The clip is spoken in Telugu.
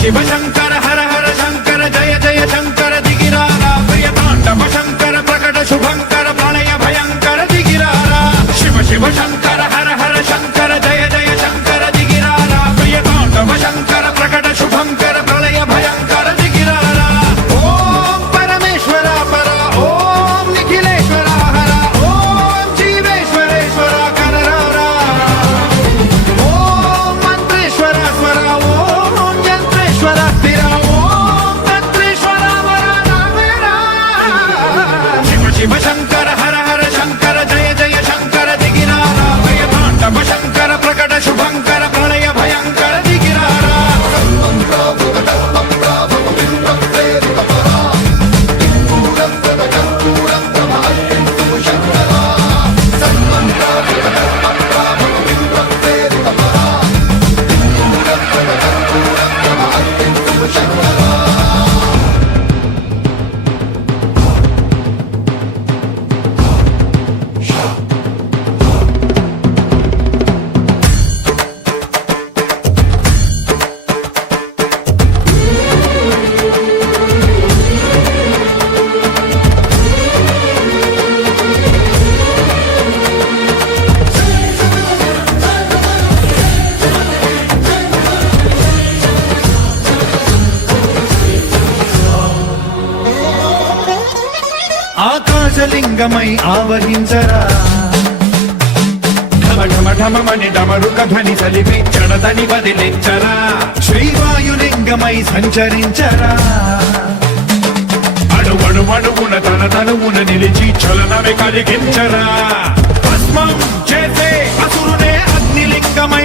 శివ శంకర హర హర శంకర జయ జయ శంకర దిగిరారా ప్రియ తాండవ శంకర ప్రకట శుభంకర ప్రళయ భయంకర దిగిరారా శివ శివ శంకర హర హర శంకర జయ జయ శంకర దిగిరారా ప్రియ తాండవ శంకర ప్రకట శుభంకర ప్రళయ భయంకర దిగిరారా ఓం పరమేశ్వర పర ఓం నిఖిలేశ్వర హర ఓం జీవేశ్వరేశ్వర కరరారా ఓం మంత్రేశ్వర స్వర ఓం యంత్రేశ్వర స్థిర ఓం తంత్రేశ్వర వరదావేరా శివ శివ శంకర హర హర శంకర జయ జయ శంకర దిగిరారా భయ తాండవ శంకర ప్రకట శుభంకర ప్రళయ భయంకర దిగిరారా ఆకాశలింగమై ఆవహించరా ఢమ ఢమ ఢమమని డమరుక ధ్వని సలిపి చడదని వదిలించరా శ్రీవాయులింగమై సంచరించరా అణువణువున తన తనువున నిలిచి చలనమే కలిగించరా భస్మం చేసే అసురునే అగ్నిలింగమై